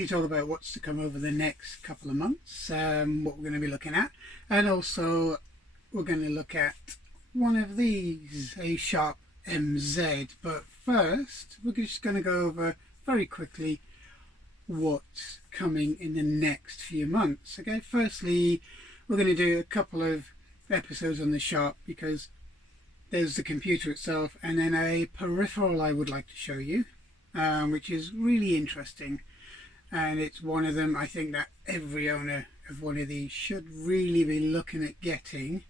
quickly talk about what's to come over the next couple of months, what we're going to be looking at, and also we're going to look at one of these, a Sharp MZ. But first, we're just going to go over very quickly what's coming in the next few months. Okay, firstly, we're going to do a couple of episodes on the Sharp because there's the computer itself and then a peripheral I would like to show you, which is really interesting, and it's one of them I think that every owner of one of these should really be looking at getting.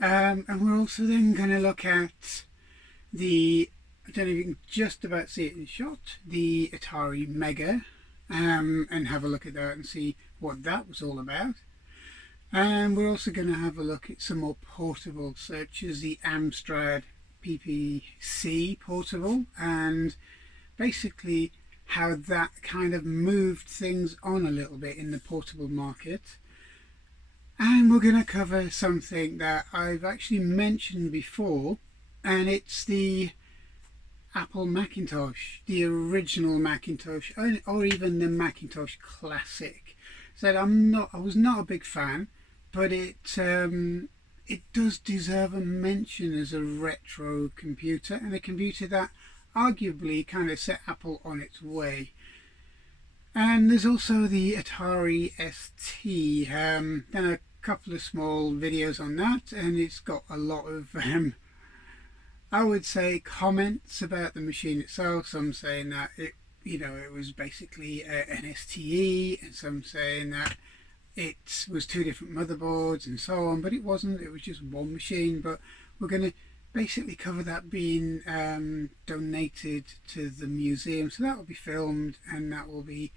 And we're also then going to look at the, I don't know if you can just about see it in shot, the Atari Mega, and have a look at that and see what that was all about. And we're also going to have a look at some more portables such as the Amstrad PPC portable, and basically how that kind of moved things on a little bit in the portable market. And we're going to cover something that I've actually mentioned before, and it's the Apple Macintosh, the original Macintosh, or even the Macintosh Classic. So I was not a big fan, but it does deserve a mention as a retro computer, and a computer that arguably kind of set Apple on its way. And there's also the Atari ST. Done a couple of small videos on that, and it's got a lot of I would say comments about the machine itself. Some saying that it was basically an STE, and some saying that it was two different motherboards and so on, but it wasn't. It was just one machine. But we're going to basically cover that being donated to the museum, so that will be filmed and that will be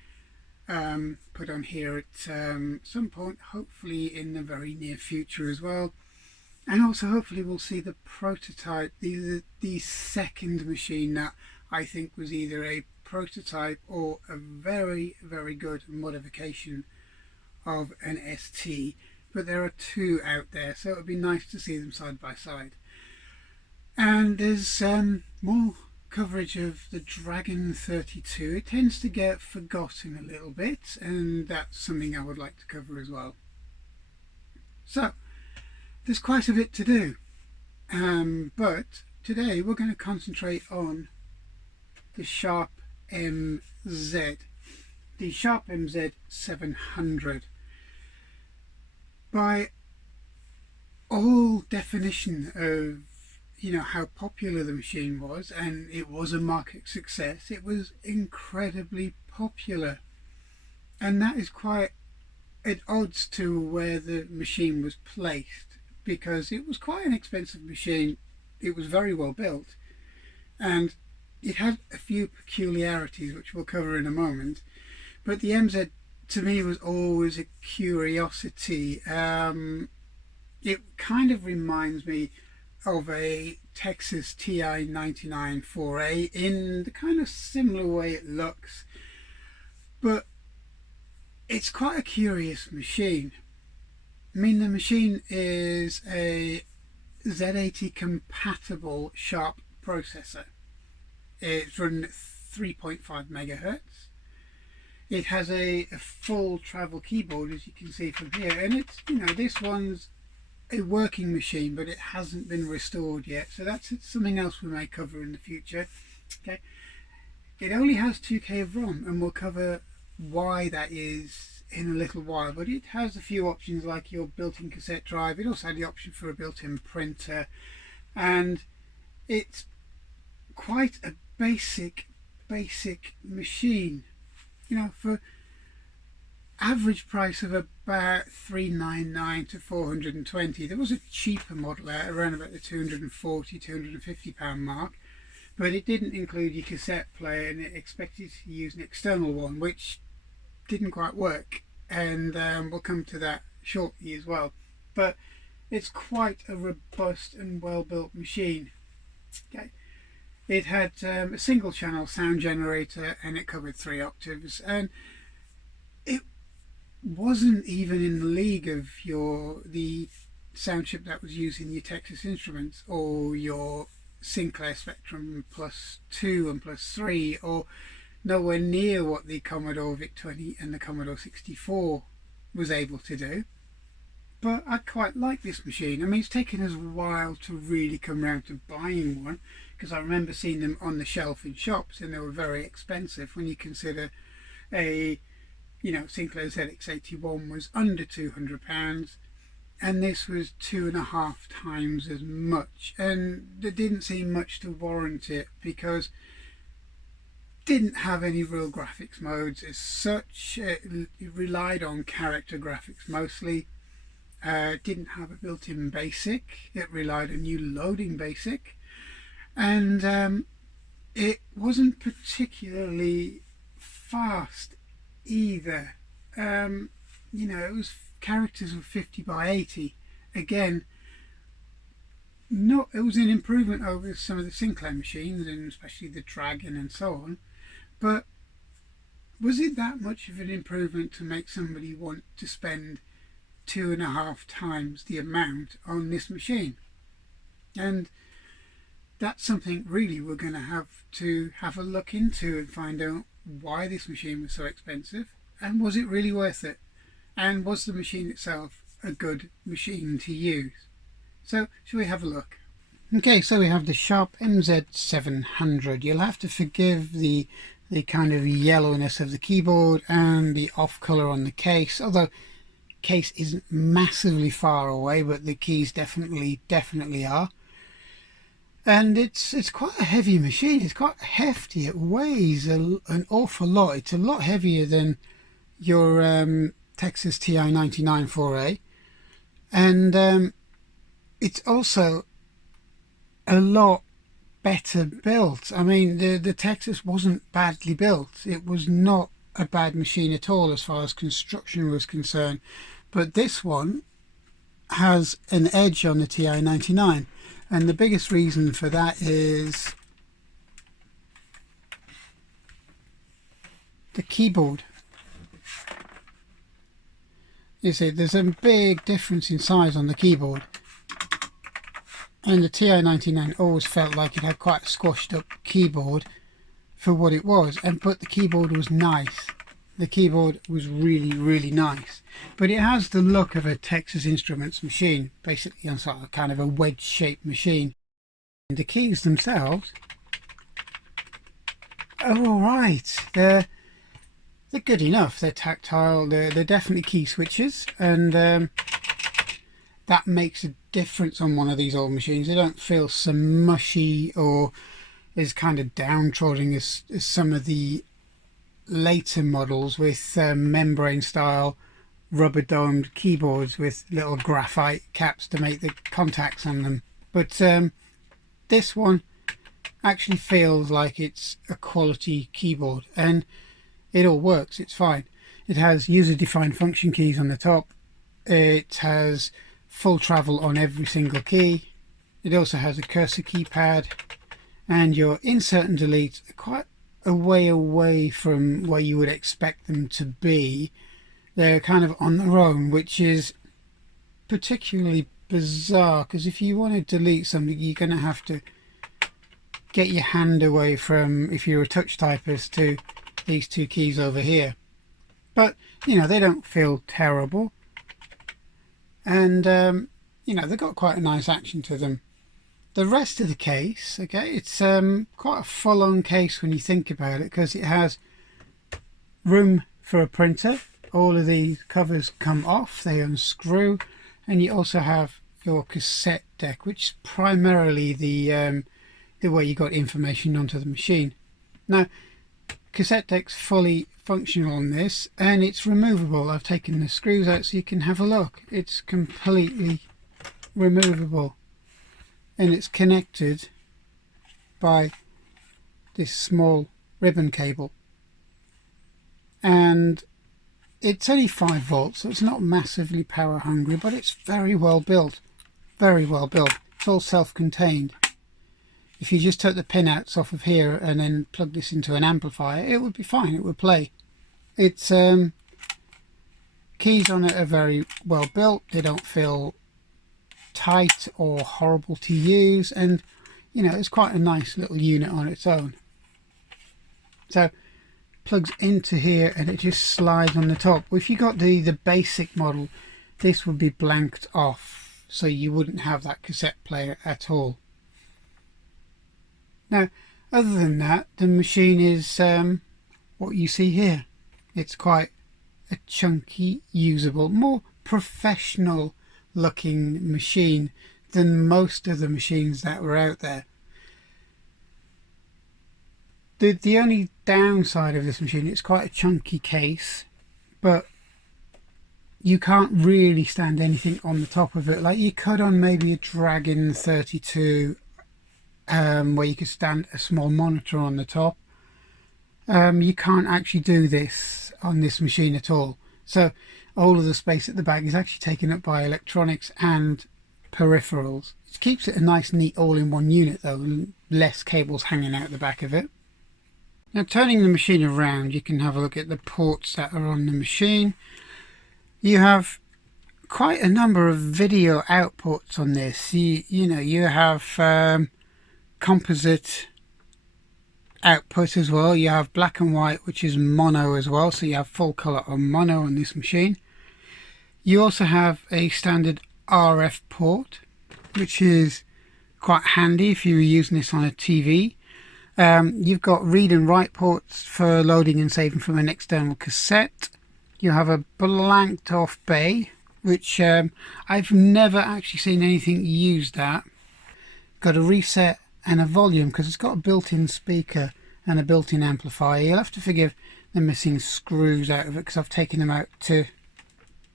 put on here at some point, hopefully in the very near future as well. And also hopefully we'll see the prototype, the second machine that I think was either a prototype or a very, very good modification of an ST. But there are two out there, so it would be nice to see them side by side. And there's more coverage of the Dragon 32. It tends to get forgotten a little bit, and that's something I would like to cover as well. So there's quite a bit to do, but today we're going to concentrate on the Sharp MZ, the Sharp MZ 700. By all definition of how popular the machine was, and it was a market success, it was incredibly popular, and that is quite at odds to where the machine was placed, because it was quite an expensive machine. It was very well built, and it had a few peculiarities which we'll cover in a moment. But the MZ to me was always a curiosity. It kind of reminds me of a Texas TI 99 4A in the kind of similar way it looks, but it's quite a curious machine. I mean, the machine is a Z80 compatible Sharp processor. It's run at 3.5 megahertz. It has a full travel keyboard, as you can see from here, and it's this one's a working machine, but it hasn't been restored yet, so that's something else we may cover in the future. Okay, it only has 2K of ROM, and we'll cover why that is in a little while. But it has a few options like your built-in cassette drive. It also had the option for a built-in printer, and it's quite a basic machine. For average price of about $399 to $420. There was a cheaper model out around about the £240–250 mark, but it didn't include your cassette player, and it expected to use an external one, which didn't quite work, and we'll come to that shortly as well. But it's quite a robust and well built machine. Okay. It had a single channel sound generator, and it covered 3 octaves, and it wasn't even in the league of the sound chip that was used in your Texas Instruments or your Sinclair Spectrum Plus 2 and Plus 3, or nowhere near what the Commodore VIC-20 and the Commodore 64 was able to do. But I quite like this machine. I mean, it's taken us a while to really come around to buying one, because I remember seeing them on the shelf in shops and they were very expensive when you consider a, Sinclair ZX81 was under £200 and this was 2.5 times as much, and there didn't seem much to warrant it because it didn't have any real graphics modes as such. It relied on character graphics mostly. Didn't have a built-in basic. It relied on new loading basic, and it wasn't particularly fast either. It was characters of 50 by 80. Again, it was an improvement over some of the Sinclair machines, and especially the Dragon and so on. But was it that much of an improvement to make somebody want to spend 2.5 times the amount on this machine? And that's something really we're going to have a look into and find out why this machine was so expensive, and was it really worth it, and was the machine itself a good machine to use. So shall we have a look? Okay, so we have the Sharp MZ700. You'll have to forgive the kind of yellowness of the keyboard and the off colour on the case, although case isn't massively far away, but the keys definitely are. And it's quite a heavy machine. It's quite hefty. It weighs an awful lot. It's a lot heavier than your Texas TI 99 4A, and it's also a lot better built. I mean, the Texas wasn't badly built. It was not a bad machine at all as far as construction was concerned, but this one has an edge on the TI 99, and the biggest reason for that is the keyboard. You see, there's a big difference in size on the keyboard, and the TI 99 always felt like it had quite a squashed up keyboard for what it was, but the keyboard was nice. The keyboard was really nice, but it has the look of a Texas Instruments machine, basically on sort of kind of a wedge shaped machine. And the keys themselves are alright. They're good enough. They're tactile. They're definitely key switches, and that makes a difference on one of these old machines. They don't feel so mushy or as kind of downtrodden as some of the later models with membrane style rubber domed keyboards with little graphite caps to make the contacts on them. But this one actually feels like it's a quality keyboard, and it all works. It's fine. It has user-defined function keys on the top. It has full travel on every single key. It also has a cursor keypad, and your insert and delete are quite a way away from where you would expect them to be. They're kind of on their own, which is particularly bizarre, because if you want to delete something, you're going to have to get your hand away from, if you're a touch typist, to these two keys over here. But they don't feel terrible, and they've got quite a nice action to them. The rest of the case, okay, it's quite a full-on case when you think about it, because it has room for a printer. All of these covers come off, they unscrew, and you also have your cassette deck, which is primarily the way you got information onto the machine. Now, cassette deck's fully functional on this, and it's removable. I've taken the screws out so you can have a look. It's completely removable, and it's connected by this small ribbon cable, and it's only 5 volts, so it's not massively power hungry, but it's very well built. It's all self-contained. If you just took the pinouts off of here and then plug this into an amplifier, it would be fine. It would play. It's keys on it are very well built. They don't feel tight or horrible to use, and it's quite a nice little unit on its own. So plugs into here and it just slides on the top. Well, if you got the basic model, this would be blanked off, so you wouldn't have that cassette player at all. Now, other than that, the machine is what you see here. It's quite a chunky, usable, more professional looking machine than most of the machines that were out there. The only downside of this machine, it's quite a chunky case, but you can't really stand anything on the top of it like you could on maybe a Dragon 32, where you could stand a small monitor on the top. You can't actually do this on this machine at all. So all of the space at the back is actually taken up by electronics and peripherals. It keeps it a nice neat all-in-one unit though, and less cables hanging out the back of it. Now, turning the machine around, you can have a look at the ports that are on the machine. You have quite a number of video outputs on this. You have composite output as well. You have black and white, which is mono as well, so you have full color or mono on this machine. You also have a standard RF port, which is quite handy if you're using this on a TV. You've got read and write ports for loading and saving from an external cassette. You have a blanked off bay, which I've never actually seen anything use that. Got a reset and a volume, because it's got a built-in speaker and a built-in amplifier. You'll have to forgive the missing screws out of it, because I've taken them out to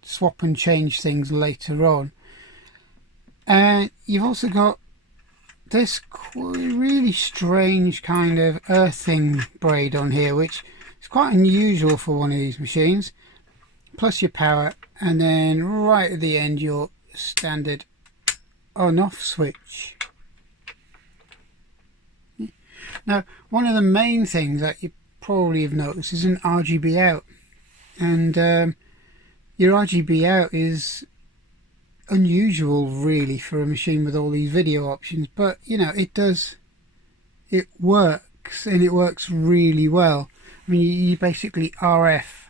swap and change things later on. And you've also got this really strange kind of earthing braid on here, which is quite unusual for one of these machines. Plus your power, and then right at the end your standard on-off switch. Now, one of the main things that you probably have noticed is an RGB out, and your RGB out is unusual really for a machine with all these video options, but it works, and it works really well. I mean, you basically RF,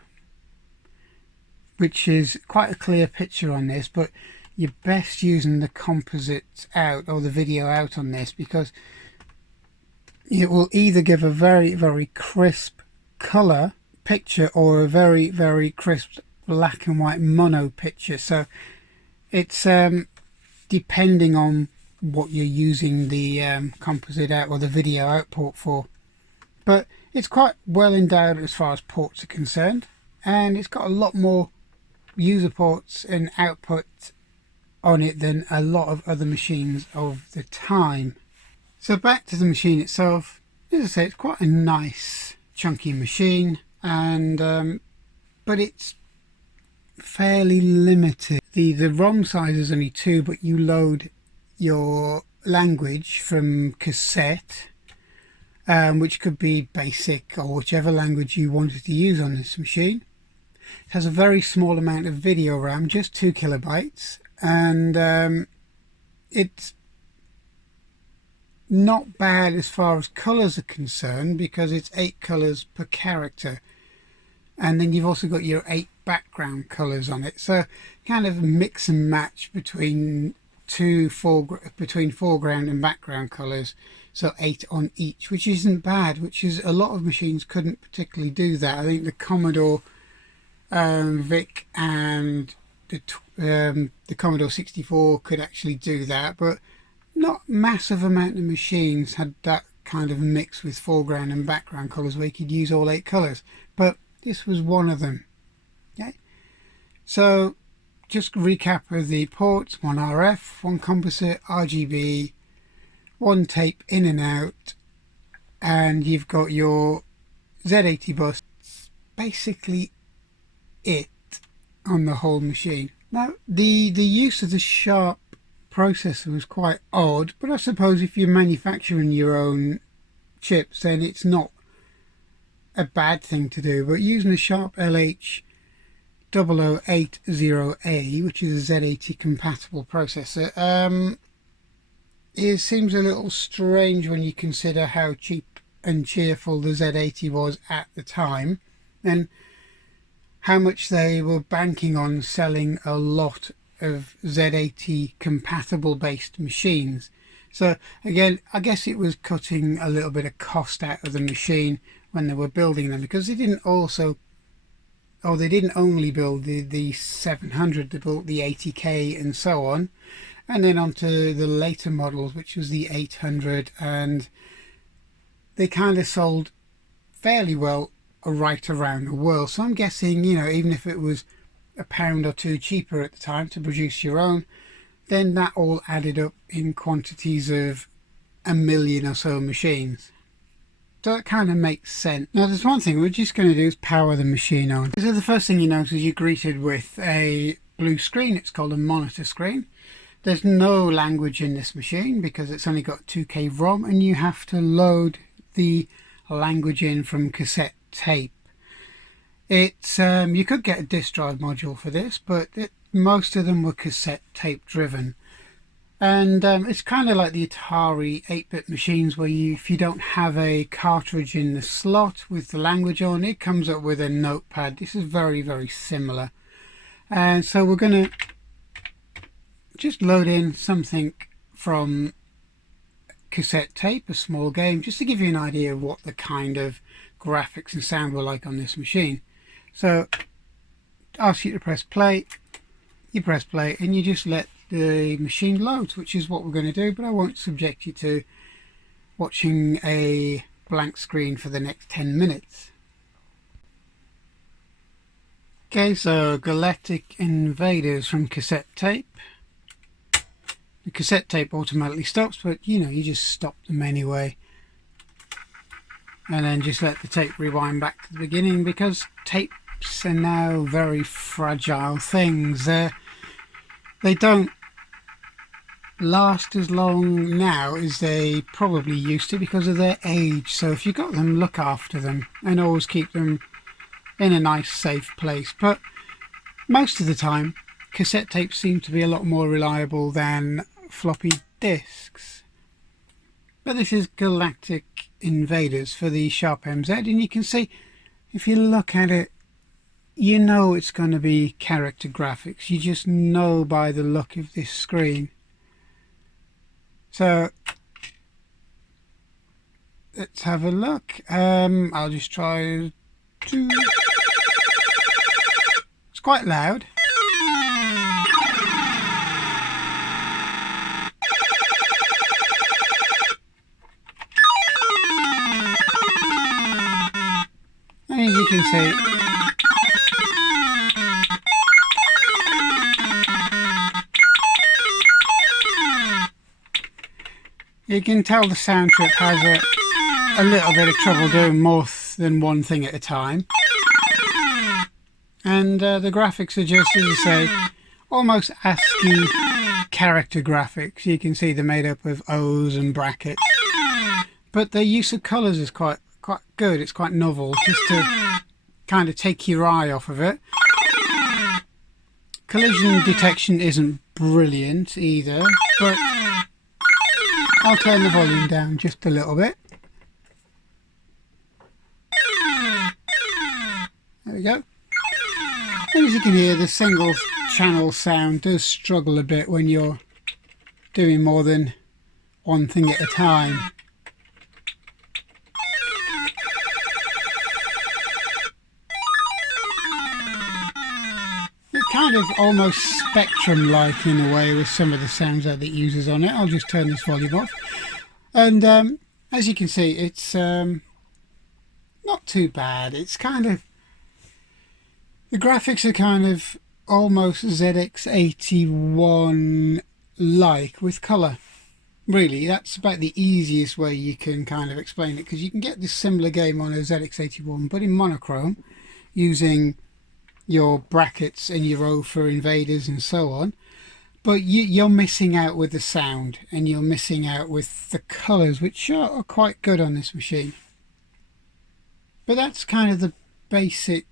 which is quite a clear picture on this, but you're best using the composite out or the video out on this, because it will either give a very, very crisp color picture or a very, very crisp black and white mono picture. So it's depending on what you're using the composite out or the video output for. But it's quite well endowed as far as ports are concerned, and it's got a lot more user ports and output on it than a lot of other machines of the time. So back to the machine itself. As I say, it's quite a nice chunky machine, and but it's fairly limited. The ROM size is only 2, but you load your language from cassette, which could be basic or whichever language you wanted to use on this machine. It has a very small amount of video RAM, just 2 kilobytes, and it's not bad as far as colours are concerned, because it's 8 colours per character, and then you've also got your 8 background colours on it, so kind of mix and match between foreground and background colours, so 8 on each, which isn't bad, which is a lot of machines couldn't particularly do that. I think the Commodore VIC and the Commodore 64 could actually do that, but not massive amount of machines had that kind of mix with foreground and background colours where you could use all 8 colours, but this was one of them. Okay, so just recap of the ports: 1 RF, 1 composite, RGB, 1 tape in and out, and you've got your Z80 bus. Basically it on the whole machine. Now the use of the Sharp processor was quite odd, but I suppose if you're manufacturing your own chips, then it's not a bad thing to do. But using a Sharp LH0080A, which is a Z80 compatible processor, it seems a little strange when you consider how cheap and cheerful the Z80 was at the time, and how much they were banking on selling a lot of Z80 compatible based machines. So again, I guess it was cutting a little bit of cost out of the machine when they were building them, because they didn't only build the 700, they built the 80K and so on, and then onto the later models, which was the 800, and they kind of sold fairly well right around the world. So I'm guessing, you know, even if it was a pound or two cheaper at the time to produce your own, then that all added up in quantities of 1 million or so machines. So that kind of makes sense. Now there's one thing we're just going to do is power the machine on. So the first thing you notice is you're greeted with a blue screen. It's called a monitor screen. There's no language in this machine because it's only got 2K ROM, and you have to load the language in from cassette tape. It's you could get a disk drive module for this, but most of them were cassette tape driven. And it's kind of like the Atari 8-bit machines, where if you don't have a cartridge in the slot with the language on, it comes up with a notepad. This is very, very similar. And so we're going to just load in something from cassette tape, a small game, just to give you an idea of what the kind of graphics and sound were like on this machine. So ask you to press play, you press play, and you just let the machine load, which is what we're going to do, but I won't subject you to watching a blank screen for the next 10 minutes. Okay, so Galactic Invaders from cassette tape. The cassette tape automatically stops, but you know, you just stop them anyway. And then just let the tape rewind back to the beginning, because tapes are now very fragile things. They don't last as long now as they probably used to because of their age. So if you've got them, look after them and always keep them in a nice safe place. But most of the time cassette tapes seem to be a lot more reliable than floppy disks. But this is Galactic Invaders for the Sharp MZ, and you can see, if you look at it, you know it's going to be character graphics. You just know by the look of this screen. So let's have a look. I'll just try to... It's quite loud. And as you can see, you can tell the sound chip has a little bit of trouble doing more than one thing at a time. And the graphics are just, as I say, almost ASCII character graphics. You can see they're made up of O's and brackets. But the use of colours is quite good. It's quite novel, just to kind of take your eye off of it. Collision detection isn't brilliant either, but I'll turn the volume down just a little bit. There we go. And as you can hear, the single channel sound does struggle a bit when you're doing more than one thing at a time. It's kind of almost Spectrum-like in a way with some of the sounds that it uses on it. I'll just turn this volume off. And as you can see, it's not too bad. It's kind of... The graphics are kind of almost ZX81-like with colour. Really, that's about the easiest way you can kind of explain it, because you can get this similar game on a ZX81 but in monochrome, using your brackets and your O for invaders and so on. But you're missing out with the sound, and you're missing out with the colours, which are quite good on this machine. But that's kind of the basic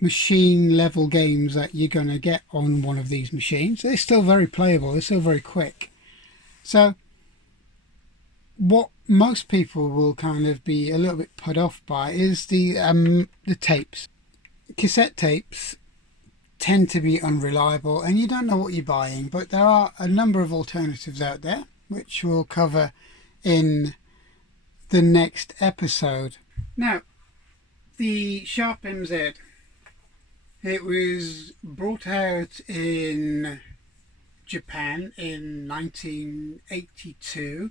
machine level games that you're going to get on one of these machines. They're still very playable, they're still very quick. So what most people will kind of be a little bit put off by is the tapes. Cassette tapes tend to be unreliable and you don't know what you're buying, but there are a number of alternatives out there which we'll cover in the next episode. Now, the Sharp MZ, it was brought out in Japan in 1982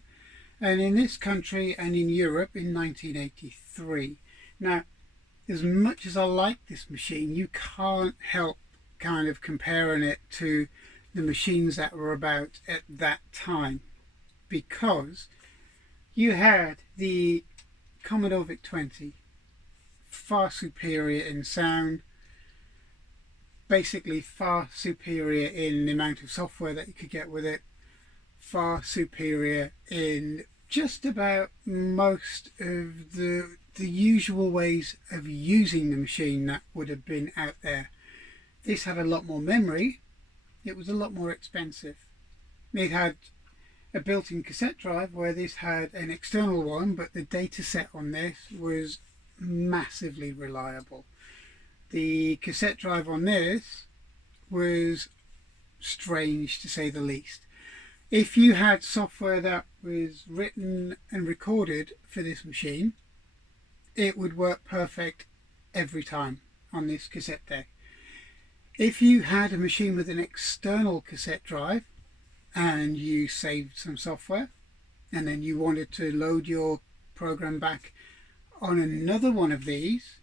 and in this country and in Europe in 1983. Now, as much as I like this machine, you can't help kind of comparing it to the machines that were about at that time, because you had the Commodore VIC-20, far superior in sound, basically far superior in the amount of software that you could get with it, far superior in just about most of the usual ways of using the machine that would have been out there. This had a lot more memory. It was a lot more expensive. It had a built-in cassette drive where this had an external one, but the data set on this was massively reliable. The cassette drive on this was strange to say the least. If you had software that was written and recorded for this machine, it would work perfect every time on this cassette deck. If you had a machine with an external cassette drive and you saved some software and then you wanted to load your program back on another one of these,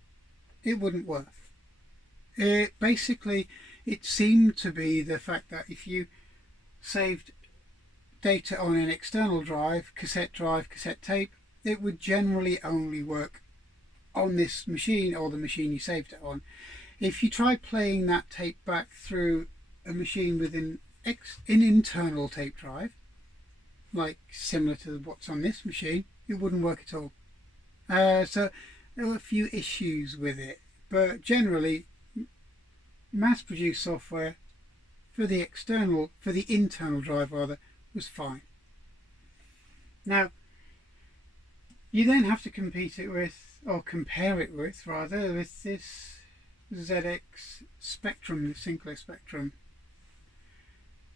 it wouldn't work. It seemed to be the fact that if you saved data on an external drive, cassette tape, it would generally only work on this machine or the machine you saved it on. If you try playing that tape back through a machine with an internal tape drive, like similar to what's on this machine, it wouldn't work at all. So there were a few issues with it, but generally mass-produced software for the internal drive rather, was fine. Now, you then have to compare it with this ZX Spectrum, the Sinclair Spectrum.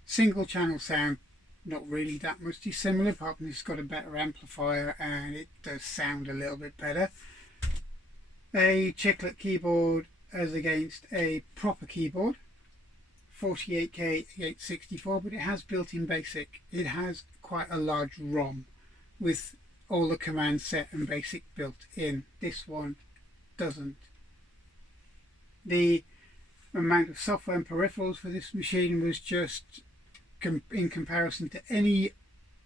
Single channel sound, not really that much dissimilar, apart from it's got a better amplifier and it does sound a little bit better. A chiclet keyboard as against a proper keyboard, 48K 864, but it has built-in BASIC. It has quite a large ROM with all the commands set and BASIC built in. This one doesn't. The amount of software and peripherals for this machine was just, in comparison to any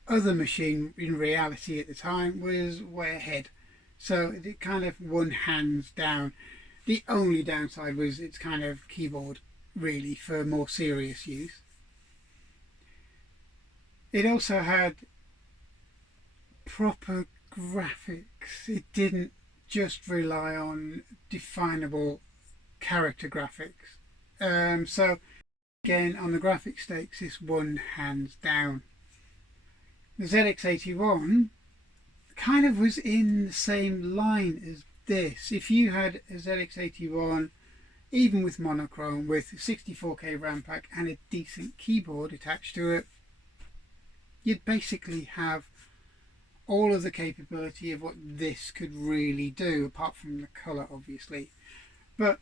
other machine in reality at the time, was way ahead. So it kind of won hands down. The only downside was its kind of keyboard, really, for more serious use. It also had proper graphics. It didn't just rely on definable character graphics. So again, on the graphic stakes, this won hands down. The ZX81 kind of was in the same line as this. If you had a ZX81, even with monochrome, with 64K RAM pack and a decent keyboard attached to it, you'd basically have all of the capability of what this could really do, apart from the colour obviously. But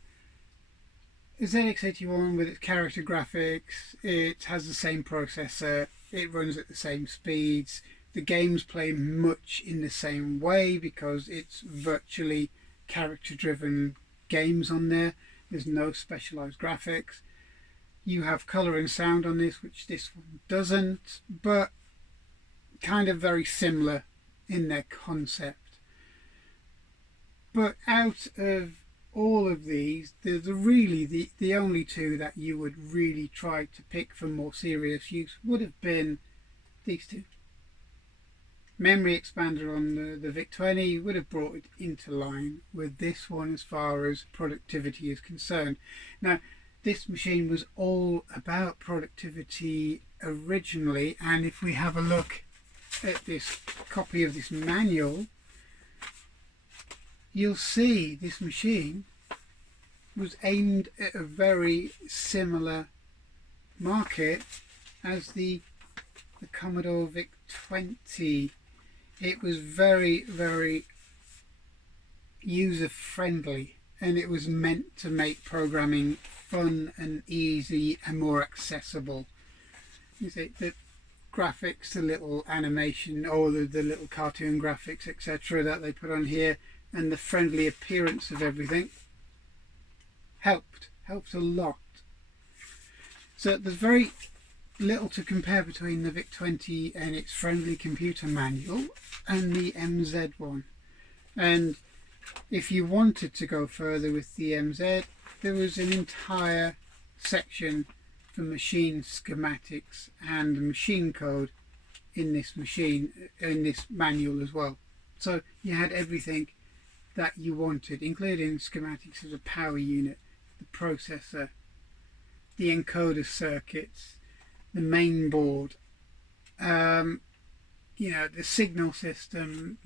ZX81 with its character graphics, it has the same processor, it runs at the same speeds, the games play much in the same way because it's virtually character driven games on there. There's no specialized graphics. You have color and sound on this, which this one doesn't, but kind of very similar in their concept. But out of all of these, the only two that you would really try to pick for more serious use would have been these two. Memory expander on the VIC-20 would have brought it into line with this one as far as productivity is concerned. Now, this machine was all about productivity originally, and if we have a look at this copy of this manual, you'll see this machine was aimed at a very similar market as the Commodore VIC-20. It was very, very user friendly, and it was meant to make programming fun and easy and more accessible. You see the graphics, the little animation, or the little cartoon graphics, etc., that they put on here, and the friendly appearance of everything helped a lot. So there's very little to compare between the VIC-20 and its friendly computer manual and the MZ one. And if you wanted to go further with the MZ, there was an entire section for machine schematics and machine code in this manual as well. So you had everything that you wanted, including schematics of the power unit, the processor, the encoder circuits, the main board, you know, the signal system,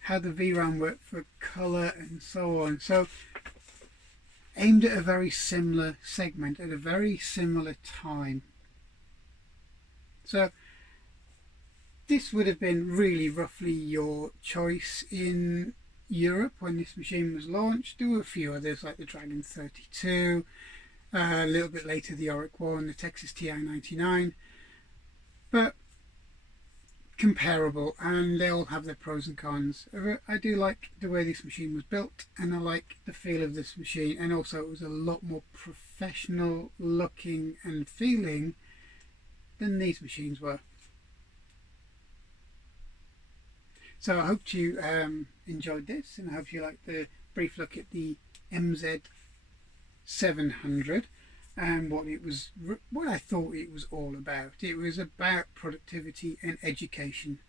how the VRAM worked for color, and so on. So aimed at a very similar segment at a very similar time. So this would have been really roughly your choice in Europe when this machine was launched. There were a few others like the Dragon 32, a little bit later the Oric 1, the Texas TI-99, but comparable, and they all have their pros and cons. I do like the way this machine was built, and I like the feel of this machine, and also it was a lot more professional looking and feeling than these machines were. So I hope you enjoyed this, and I hope you liked the brief look at the MZ700 and what I thought it was all about. It was about productivity and education,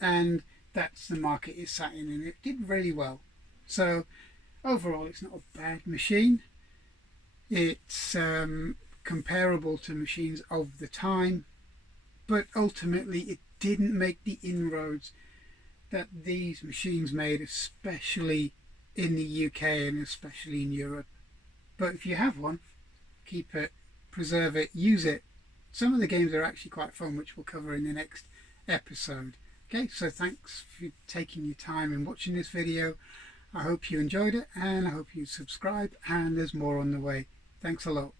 and that's the market it sat in, and it did really well. So overall, it's not a bad machine. It's comparable to machines of the time, but ultimately it didn't make the inroads that these machines made, especially in the UK and especially in Europe. But if you have one, keep it, preserve it, use it. Some of the games are actually quite fun, which we'll cover in the next episode. Okay, so thanks for taking your time and watching this video. I hope you enjoyed it, and I hope you subscribe, and there's more on the way. Thanks a lot.